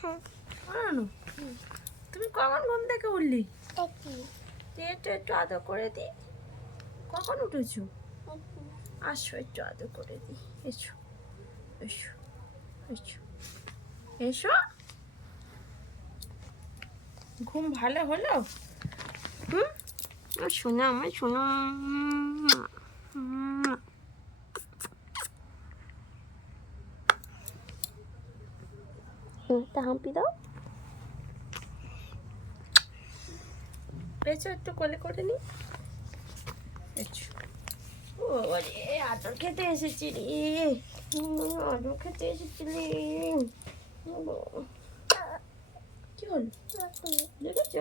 পড়ানো? তুমি কখন ঘুম থেকে উঠলি? একটু একটু আদর করে দিই। কখন উঠেছো? আসো একটু আদর করে দিই। এসো এসো এসো এসো। ঘুম ভালো হলো? হুম, শোনা আমার শোনা। একটা হাম্পি দাও। পেছো একটু কোলে করে নি। ও রে, আদর খেতে এসেছি রে। আদর খেতে এসেছি রে। কি হলো? দেখেছ?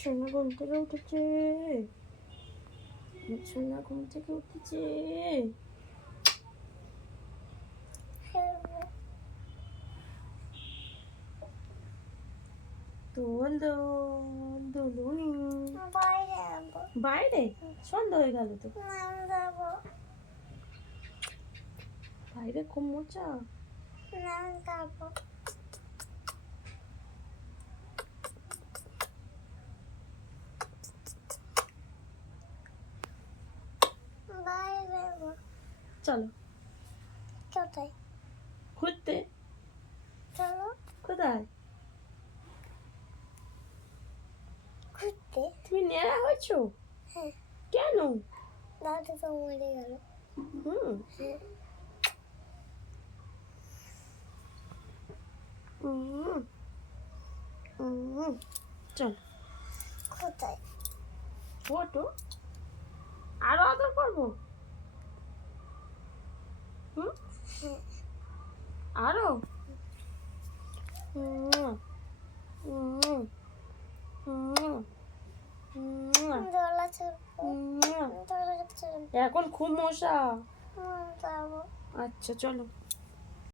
সোনা ঘুম থেকে উঠেছে। সোনা ঘুম থেকে উঠেছে। দোল দোল দোলুনি। বাইরে সন্ধ্যা হয়ে গেল তো। বাইরে খুব মজা। চলো কোথায়? ঘুরতে। চলো কোথায়? ঘুরতে। তুমি নেড়া হয়েছো? হ্যাঁ। কেন? দাদু তো মরে গেল। হুম। হ্যাঁ। চলো। কোথায়? ফটো আরো আদর করবো। হুম, হ্যাঁ। আরো। দোলা চড়বো। এখন খুব মশা। যাবো। আচ্ছা চলো।